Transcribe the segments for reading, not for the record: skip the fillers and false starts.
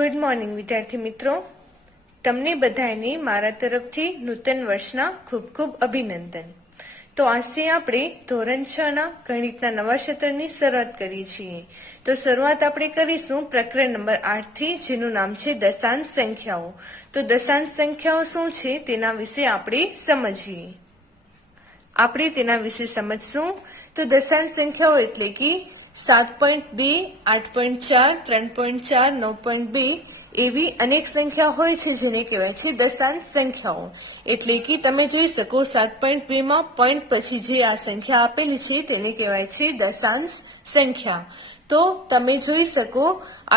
Good morning વિદ્યાર્થી મિત્રો, તમને બધાને મારા તરફથી નૂતન વર્ષના ખૂબ ખૂબ અભિનંદન। તો આજથી આપણે ધોરણ 6 ના ગણિતના નવા સત્રની શરૂઆત કરીએ છીએ। તો શરૂઆત આપણે કરીશું પ્રકરણ નંબર 8 થી, જેનું નામ છે દશાંશ સંખ્યાઓ। તો દશાંશ સંખ્યાઓ શું છે તેના વિશે આપણે સમજીએ। આપણે તેના વિશે સમજશું તો દશાંશ સંખ્યાઓ એટલે કે 7.2, 8.4, 3.4, 9.2 એવી અનેક સંખ્યા હોય છે જેને કહેવાય છે દશાંશ સંખ્યાઓ। એટલે કે તમે જોઈ શકો 7.2 માં પોઈન્ટ પછી જે આ સંખ્યા આપેલી છે તેને કહેવાય છે દશાંશ સંખ્યા। તો તમે જોઈ શકો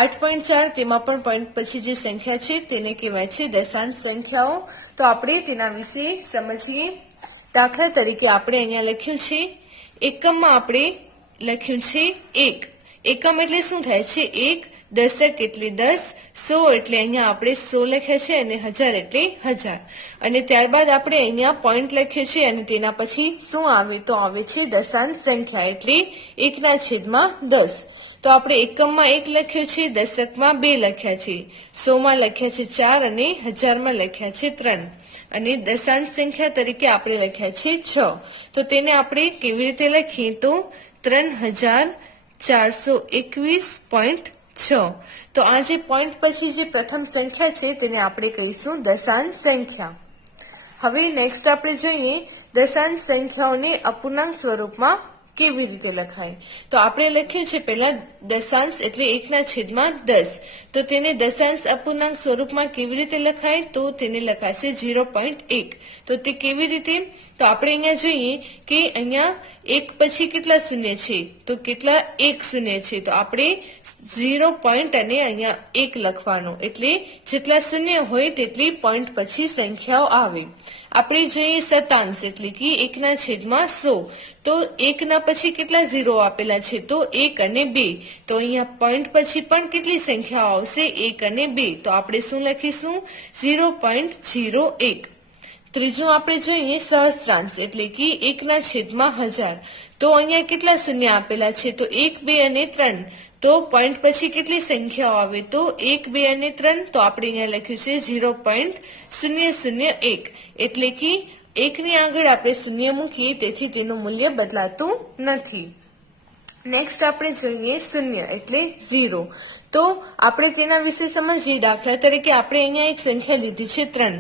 8.4 તેમાં પણ પોઈન્ટ પછી જે સંખ્યા છે તેને કહેવાય છે દશાંશ સંખ્યાઓ। તો આપણે તેના વિશે સમજીએ। દાખલા તરીકે આપણે અહીંયા લખ્યું છે એકમમાં આપણે લખ્યું છે 1। એકમ એટલે શું થાય છે 1, દશક એટલે 10, 100 એટલે અહીંયા આપણે 100 લખ્યા છે અને 1000 એટલે 1000। અને ત્યારબાદ આપણે અહીંયા પોઈન્ટ લખ્યો છે અને તેના પછી શું આવે તો આવે છે દશાંશ સંખ્યા એટલે 1/10। તો આપણે એકમમાં 1 લખ્યો છે, દશકમાં 2 લખ્યા છે, 100 માં લખ્યા છે 4 અને 1000 માં લખ્યા છે 3 અને દશાંશ સંખ્યા તરીકે આપણે લખ્યા છે 6। તો તેને આપણે કેવી રીતે લખીએ તો 3421.6। તો આ જે પોઈન્ટ પછી જે પ્રથમ સંખ્યા છે તેને આપણે કહીશું દશાંશ સંખ્યા। હવે નેક્સ્ટ આપણે જોઈએ દશાંશ સંખ્યાઓને અપૂર્ણાંક સ્વરૂપમાં કેવી રીતે લખાય। તો આપણે લખ્યું છે પહેલા દશાંશ એટલે 1/10। તો તેને દશાંશ અપૂર્ણાંક સ્વરૂપમાં કેવી રીતે લખાય તો તેને લખાશે 0.1। તો તે કેવી રીતે તો આપણે અહીંયા જોઈએ કે અહીંયા 1 પછી કેટલા શૂન્ય છે તો કેટલા 1 શૂન્ય છે। તો આપણે 0 પોઈન્ટ અને અહીંયા 1 લખવાનું એટલે જેટલા શૂન્ય હોય તેટલી પોઈન્ટ પછી સંખ્યાઓ આવે। આપણે જોઈએ શતાંશ એટલે કે 1/100। તો 1 ના પછી કેટલા 0 આપેલા છે તો 1 અને 2। તો અહીંયા પોઈન્ટ પછી પણ કેટલી સંખ્યાઓ આવશે 1 અને 2। તો આપણે શું લખીશું 0.01। ત્રીજું આપણે જોઈએ સહસ્ત્રાંશ એટલે કે 1/1000। તો અહીંયા કેટલા શૂન્ય આપેલા છે તો 1, 2 અને 3। તો પોઈન્ટ પછી કેટલી સંખ્યાઓ આવે તો 1, 2 અને 3। તો આપણે અહીંયા લખ્યું છે 0.001 એટલે કે 1 ની આગળ આપણે શૂન્ય મૂકીએ તેથી તેનું મૂલ્ય બદલાતું નથી। નેક્સ્ટ આપણે જોઈએ શૂન્ય એટલે 0। તો આપણે તેના વિશે સમજીએ। દાખલા તરીકે આપણે અહીંયા એક સંખ્યા લીધી છે 3।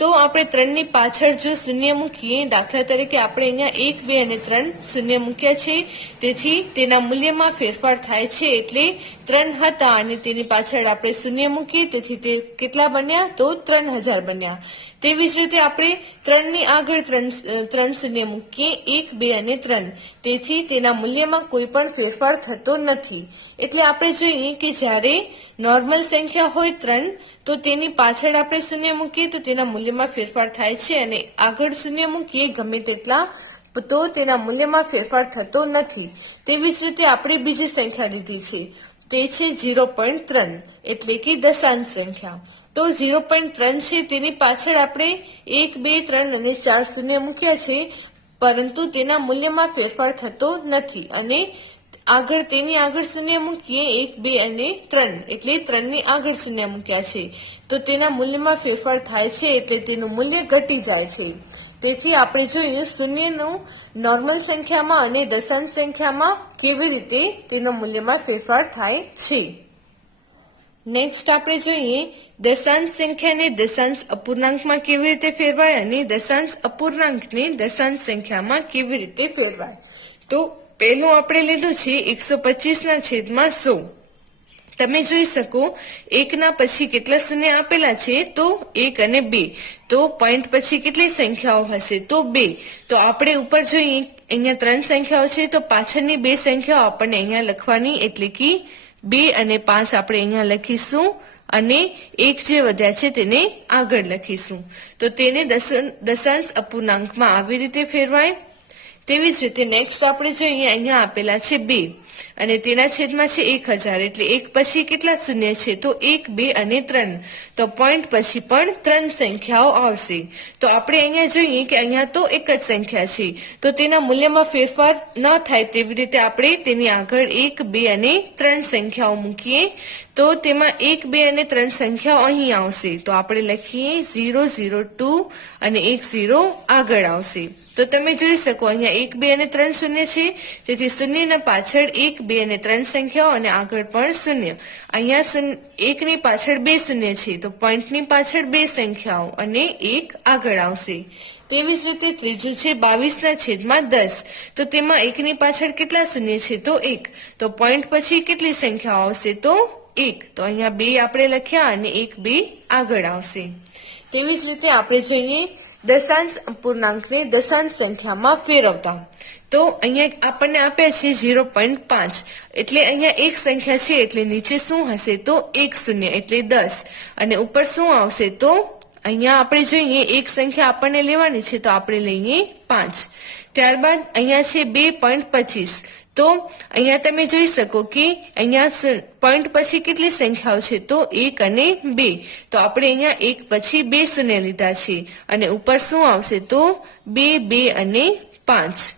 તો આપણે 3 ની પાછળ જો શૂન્ય મૂકીએ, દાખલા તરીકે આપણે અહીંયા 1, 2 અને 3 શૂન્ય મૂક્યા છે તેથી તેના મૂલ્યમાં ફેરફાર થાય છે એટલે 3 હતા અને તેની પાછળ આપણે શૂન્ય મૂકીએ તેથી તે કેટલા બન્યા તો 3000 બન્યા। તેવી જ રીતે આપણે 3 ની આગળ 3 શૂન્ય મૂકીએ 1, 2 અને 3 તેથી તેના મૂલ્યમાં કોઈ પણ ફેરફાર થતો નથી। એટલે આપણે જોઈએ કે જ્યારે નોર્મલ સંખ્યા હોય 3 તો તેની પાછળ આપણે શૂન્ય મૂકીએ તો તેના મૂલ્યમાં ફેરફાર થાય છે અને આગળ શૂન્ય મૂકીએ ગમે તેટલા તો તેના મૂલ્યમાં ફેરફાર થતો નથી। તેવી જ રીતે આપણે બીજી સંખ્યા લીધી છે તે છે 0.3 એટલે કે દશાંશ સંખ્યા। તો 0.3 છે તેની પાછળ આપણે 1, 2, 3 અને 4 શૂન્ય મૂક્યા છે પરંતુ તેના મૂલ્યમાં ફેરફાર થતો નથી અને આગળ તેની આગળ શૂન્ય મૂકીએ 1, 2 અને 3 એટલે 3 ની આગળ શૂન્ય મૂક્યા છે તો તેના મૂલ્યમાં ફેરફાર થાય છે એટલે તેનું મૂલ્ય ઘટી જાય છે। તેથી આપણે જોઈએ શૂન્યનું નોર્મલ સંખ્યામાં અને દશાંશ સંખ્યામાં કેવી રીતે તેનો મૂલ્યમાં ફેરફાર થાય છે। નેક્સ્ટ આપણે જોઈએ દશાંશ સંખ્યાને દશાંશ અપૂર્ણાંકમાં કેવી રીતે ફેરવાય અને દશાંશ અપૂર્ણાંકને દશાંશ સંખ્યામાં કેવી રીતે ફેરવાય। તો પહેલું આપણે લીધું છે 125/100। તમે જોઈ શકો 1 ના પછી કેટલા શૂન્ય આપેલા છે તો 1 અને 2। તો પોઈન્ટ પછી કેટલી સંખ્યાઓ હશે તો 2। તો આપણે ઉપર જોઈએ અહીંયા 3 સંખ્યાઓ છે તો પાછળની 2 સંખ્યાઓ આપણને અહીંયા લખવાની એટલે કે 2 અને 5 આપણે અહીંયા લખીશું અને 1 જે વધ્યા છે તેને આગળ લખીશું। તો તેને દશાંશ અપૂર્ણાંકમાં આવી રીતે ફેરવાય। તેવી જ રીતે નેક્સ્ટ આપણે જોઈએ અહીંયા આપેલા છે 2। અને તેના છેદમાં છે 1000 એટલે 1 પછી કેટલા શૂન્ય છે તો 1 2 અને 3 તો પોઈન્ટ પછી પણ 3 સંખ્યાઓ આવશે તો આપણે અહીંયા જોઈએ કે અહીંયા તો એક જ સંખ્યા છે તો તેના મૂલ્યમાં ફેરફાર ન થાય તેવી રીતે આપણે તેની આગળ 1 2 અને 3 સંખ્યાઓ મૂકીએ તો તેમાં 1 2 અને 3 સંખ્યાઓ અહીં આવશે તો આપણે લખીએ 0 0 2 અને 1 0 આગળ આવશે તો તમે જોઈ શકો અહીંયા 1 2 અને 3 શૂન્ય છે તેથી શૂન્યના પાછળ 1 2 અને 3 સંખ્યાઓ અને આગળ પણ શૂન્ય અહીંયા 1 ની પાછળ 2 શૂન્ય છે તો પોઈન્ટની પાછળ 2 સંખ્યાઓ અને 1 આગળ આવશે તેવી જ રીતે ત્રીજું છે 22 ના છેદમાં 10 તો તેમાં 1 ની પાછળ કેટલા શૂન્ય છે તો 1 તો પોઈન્ટ પછી કેટલી સંખ્યાઓ આવશે તો 1 તો અહીંયા 2 આપણે લખ્યા અને 1 2 આગળ આવશે તેવી જ રીતે આપણે જોઈએ દશાંશ અપૂર્ણાંકને દશાંશ સંખ્યામાં ફેરવતા તો અહીંયા આપણને આપ્યા છે 0.5 એટલે અહીંયા એક સંખ્યા છે એટલે નીચે શું હશે તો 1 શૂન્ય એટલે 10 અને ઉપર શું આવશે તો અહીંયા આપણે જોઈએ એક સંખ્યા આપણને લેવાની છે તો આપણે લઈએ 5 ત્યારબાદ અહીંયા છે 2.25 તો અહીંયા તમે જોઈ શકો કે અહીંયા પોઈન્ટ પછી કેટલી સંખ્યાઓ છે તો 1 અને 2 તો આપણે અહીંયા 1 પછી 2 શૂન્ય લીધા છે અને ઉપર શું આવશે તો 2 2 અને 5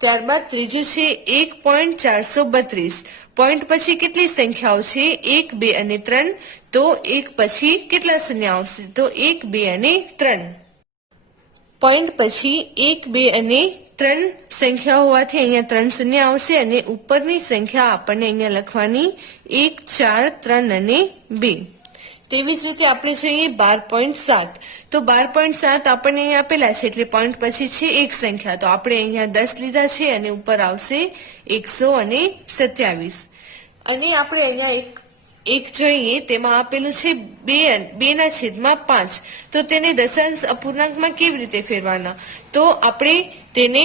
ત્યારબાદ ત્રીજું છે 1.432 પોઈન્ટ પછી કેટલી સંખ્યાઓ છે 1 2 અને 3 તો 1 પછી કેટલા શૂન્ય આવશે તો 1 2 અને 3 પોઈન્ટ પછી 1 2 અને 3 સંખ્યા હોવાથી અહીંયા 3 શૂન્ય આવશે અને ઉપરની સંખ્યા આપણને અહીંયા લખવાની 1 4 3 અને 2 તેવી જ રીતે આપણે જોઈએ 12.7 તો 12.7 આપણને અહીંયા આપેલા છે એટલે પોઈન્ટ પછી છે એક સંખ્યા તો આપણે અહીંયા 10 લીધા છે અને ઉપર આવશે 127 અને આપણે અહીંયા એક જોઈએ તેમાં આપેલું છે 2 ના છેદમાં 5 તો તેને દશાંશ અપૂર્ણાંકમાં કેવી રીતે ફેરવાના તો આપણે તેને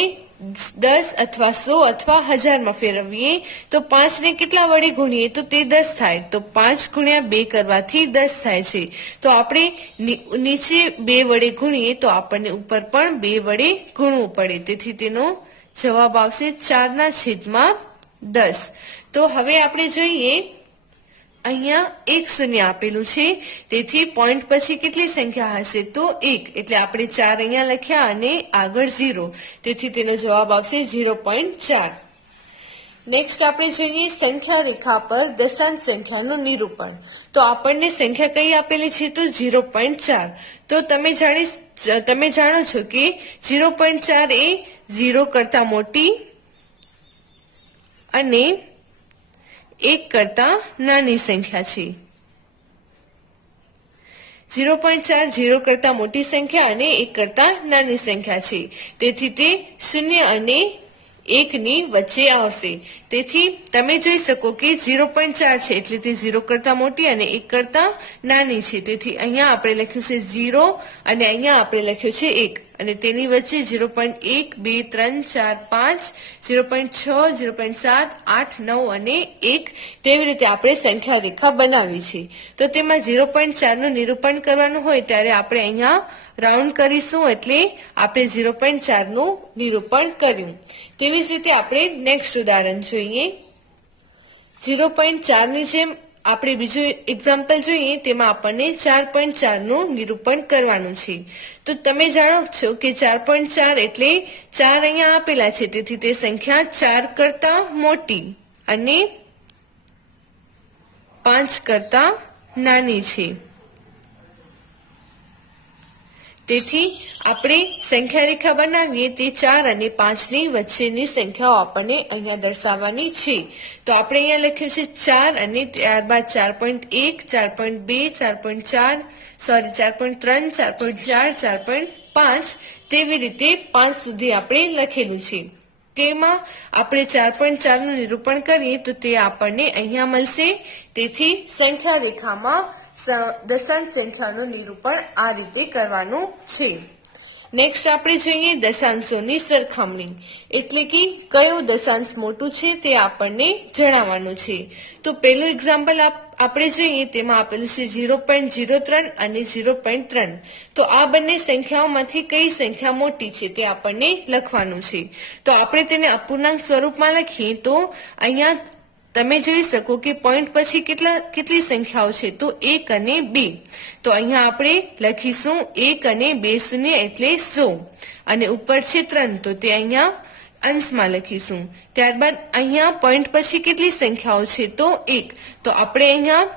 10 અથવા 100 અથવા 1000 માં ફેરવીએ તો 5 ને કેટલા વડે ગુણીએ તો તે 10 થાય તો 5 ગુણ્યા 2 કરવાથી 10 થાય છે તો આપણે નીચે 2 વડે ગુણીએ તો આપણને ઉપર પણ 2 વડે ગુણવું પડે તેથી તેનો જવાબ આવશે 4 ના છેદમાં 10 તો હવે આપણે જોઈએ અહીંયા 1 શૂન્ય આપેલું છે તેથી પોઈન્ટ પછી કેટલી સંખ્યા હશે તો 1 એટલે આપણે 4 અહીંયા લખ્યા અને આગળ 0 તેથી તેનો જવાબ આવશે 0.4 નેક્સ્ટ આપણે જોઈએ સંખ્યા રેખા પર દશાંશ સંખ્યાનું નિરૂપણ તો આપણને સંખ્યા કઈ આપેલી છે તો 0.4 તો તમે જાણો છો કે 0.4 એ 0 કરતા મોટી અને 1 કરતા નાની સંખ્યા છે 0.4 0 કરતા મોટી સંખ્યા અને 1 કરતા નાની સંખ્યા છે તેથી તે 0 અને 1 ની વચ્ચે આવશે તેથી તમે જોઈ શકો કે 0.4 છે એટલે તે 0 કરતા મોટી અને 1 કરતા નાની છે તેથી અહીંયા આપણે લખ્યું છે 0 અને અહીંયા આપણે લખ્યું છે 1 અને તેની વચ્ચે 0.1 2 3 4 5 0.6 0.7 8 9 અને 1 તેવી રીતે આપણે સંખ્યા રેખા બનાવી છે તો તેમાં 0.4 નું નિરૂપણ કરવાનું હોય ત્યારે આપણે અહીંયા રાઉન્ડ કરીશું એટલે આપણે 0.4 નું નિરૂપણ કર્યું તેવી જ રીતે આપણે નેક્સ્ટ ઉદાહરણ જોઈએ 0.4 ની જેમ આપણે બીજું એક્ઝામ્પલ જોઈએ તેમાં આપણને 4.4 નું નિરૂપણ કરવાનું છે તો તમે જાણો છો કે 4.4 એટલે 4 અહીંયા આપેલા છે તેથી તે સંખ્યા 4 કરતા મોટી અને 5 કરતા નાની છે તેથી આપણે સંખ્યા રેખા બનાવીએ તે 4 અને 5 ની વચ્ચેની સંખ્યાઓ આપણને અહીંયા દર્શાવવાની છે તો આપણે અહીંયા લખ્યું છે 4 અને ત્યારબાદ 4.1 4.2 4.4 સોરી 4.3 4.4 4.5 તેવી રીતે 5 સુધી આપણે લખેલું છે તેમાં આપણે 4.4 નું નિરૂપણ કરીએ તો તે આપણને અહીંયા મળશે તેથી સંખ્યા રેખામાં દશાંશ સંખ્યાનું નિરૂપણ આ રીતે કરવાનું છે નેક્સ્ટ આપણે જોઈએ દશાંશોની સરખામણી, એટલે કે કયો દશાંશ મોટું છે તે આપણને જણાવવાનું છે. તો પહેલું એક્ઝામ્પલ આપણે જોઈએ તેમાં આપેલું છે 0.03 અને 0.3. તો આ બંને સંખ્યાઓમાંથી કઈ સંખ્યા મોટી છે તે આપણને લખવાનું છે. તો આપણે તેને અપૂર્ણાંક સ્વરૂપમાં લખીએ તો અહીંયા તમે જોઈ શકો કે પોઈન્ટ પછી કેટલી સંખ્યાઓ છે, તો 1 અને 2. તો અહીંયા આપણે લખીશું 1 અને 2 શૂન્ય એટલે 100 અને ઉપર છે 3, તો તે અહીંયા અંશમાં લખીશું. ત્યારબાદ અહીંયા પોઈન્ટ પછી કેટલી સંખ્યાઓ છે, તો 1. તો આપણે અહીંયા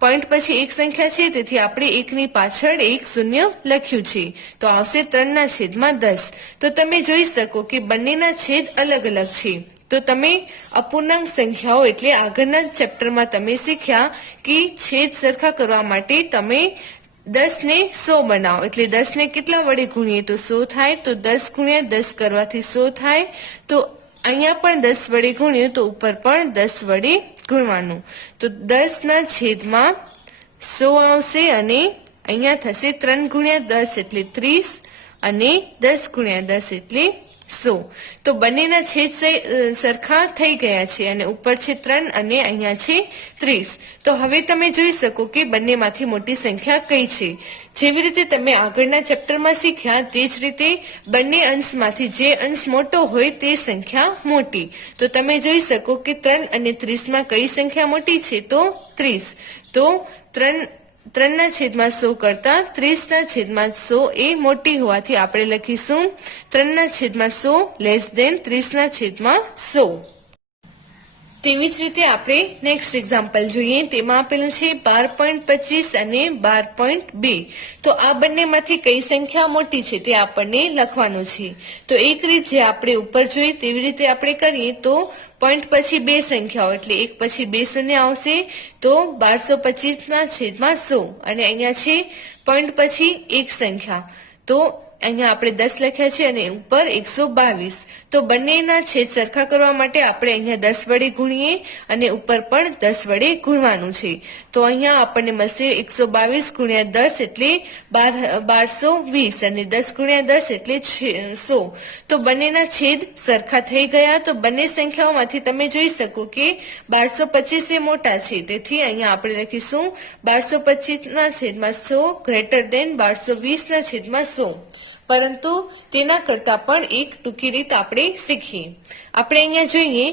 પોઈન્ટ પછી એક સંખ્યા છે તેથી આપણે 1 ની પાછળ 1 શૂન્ય લખ્યું છે, તો આવશે 3/10. તો તમે જોઈ શકો કે બંનેના છેદ અલગ અલગ છે. તો તમે અપૂર્ણાંક સંખ્યાઓ એટલે આગળના ચેપ્ટરમાં તમે શીખ્યા કે છેદ સરખા કરવા માટે તમે 10 ને 100 બનાવો, એટલે 10 ને કેટલા વડે ગુણીએ તો 100 થાય, તો 10 ગુણ્યા 10 કરવાથી 100 થાય. તો અહીંયા પણ 10 વડે ગુણીએ તો ઉપર પણ 10 વડે ગુણવાનું, તો 10 ના છેદમાં 100 આવશે અને અહીંયા થશે 3 ગુણ્યા 10 એટલે 30 અને 10 ગુણ્યા 10 એટલે 100. તો બંનેના છેદ સરખા થઈ ગયા છે અને ઉપર છે 3 અને અહીંયા છે 30. તો હવે તમે જોઈ શકો કે બંનેમાંથી મોટી સંખ્યા કઈ છે. જેવી રીતે તમે આગળના ચેપ્ટરમાં શીખ્યા તે જ રીતે બંને અંશમાંથી જે અંશ મોટો હોય તે સંખ્યા મોટી. તો તમે જોઈ શકો કે 3 અને 30 કઈ સંખ્યા મોટી છે, તો 30. તો 3 ના છેદમાં 100 કરતા 30 ના છેદમાં 100 એ મોટી હોવાથી આપણે લખીશું 3 ના છેદમાં 100 લેસ ધેન 30 ના છેદમાં 100. તેવી જ રીતે આપણે નેક્સ્ટ એક્ઝામ્પલ જોઈએ, તેમાં આપેલું છે 12.25 અને 12.2. તો આ બંનેમાંથી કઈ સંખ્યા મોટી છે તે આપણને લખવાનું છે. તો એક રીત જે આપણે ઉપર જોઈ તેવી રીતે આપણે કરીએ તો પોઈન્ટ પછી બે સંખ્યાઓ એટલે એક પછી 2 શૂન્ય આવશે, તો 1225 ના છેદમાં 100 અને અહીંયા છે પોઈન્ટ પછી એક સંખ્યા, તો અહીંયા આપણે 10 લખ્યા છે અને ઉપર 122. તો બંનેના છેદ સરખા કરવા માટે આપણે અહીંયા 10 વડે ગુણીએ અને ઉપર પણ 10 વડે ગુણવાનું છે. તો અહીંયા આપણને મળશે 122 ગુણ્યા 10 એટલે 1220 અને 10 ગુણ્યા 10 એટલે 100. તો બંનેના છેદ સરખા થઈ ગયા. તો બંને સંખ્યાઓમાંથી તમે જોઈ શકો કે 1225 એ મોટા છે, તેથી અહીંયા આપણે લખીશું 1225 ના છેદમાં 100 ગ્રેટર દેન 1220 ના છેદમાં 100. પરંતુ તેના કરતા પણ એક ટૂંકી રીત આપણે શીખીએ. આપણે અહીંયા જોઈએ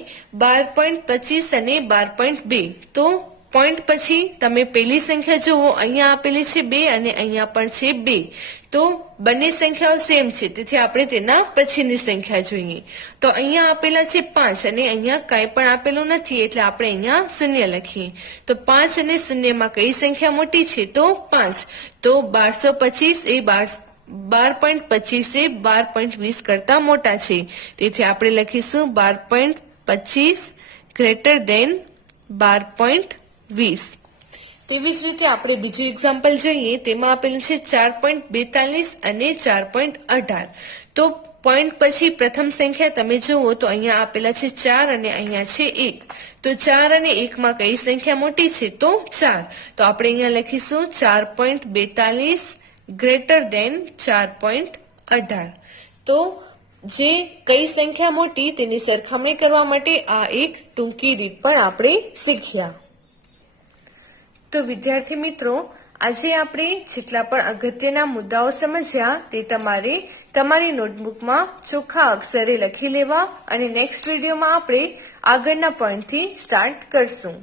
12.25 અને 12.2. તો પોઈન્ટ પછી તમે પેલી સંખ્યા જુઓ, અહીંયા આપેલી છે 2 અને અહીંયા પણ છે 2. તો બંને સંખ્યાઓ સેમ છે તેથી આપણે તેના પછીની સંખ્યા જોઈએ. તો અહીંયા આપેલા છે 5 અને અહીંયા કાંઈ પણ આપેલું નથી એટલે આપણે અહીંયા શૂન્ય લખીએ. તો 5 અને 0 માં કઈ સંખ્યા મોટી છે, તો 5. તો 1225 એ 12.25 એ 12.20 કરતા મોટા છે, તેથી આપણે લખીશું 12.25 ગ્રેટર દેન 12.20. તેવી જ રીતે આપણે બીજું એક્ઝામ્પલ જોઈએ, તેમાં આપેલું છે 4.42 અને 4.18. તો પોઈન્ટ પછી પ્રથમ સંખ્યા તમે જુઓ તો અહીંયા આપેલા છે 4 અને અહીંયા છે 1. તો 4 અને 1 માં કઈ સંખ્યા મોટી છે, તો 4. તો આપણે અહીંયા લખીશું 4.42 ગ્રેટર દેન 4.18. તો જે કઈ સંખ્યા મોટી તેની સરખામણી કરવા માટે આ એક ટૂંકી રીત પણ આપણે શીખ્યા. તો વિદ્યાર્થી મિત્રો, આજે આપણે જેટલા પણ અગત્યના મુદ્દાઓ સમજ્યા તે તમારે તમારી નોટબુકમાં ચોખ્ખા અક્ષરે લખી લેવા અને નેક્સ્ટ વિડીયોમાં આપણે આગળના પોઈન્ટથી સ્ટાર્ટ કરશું.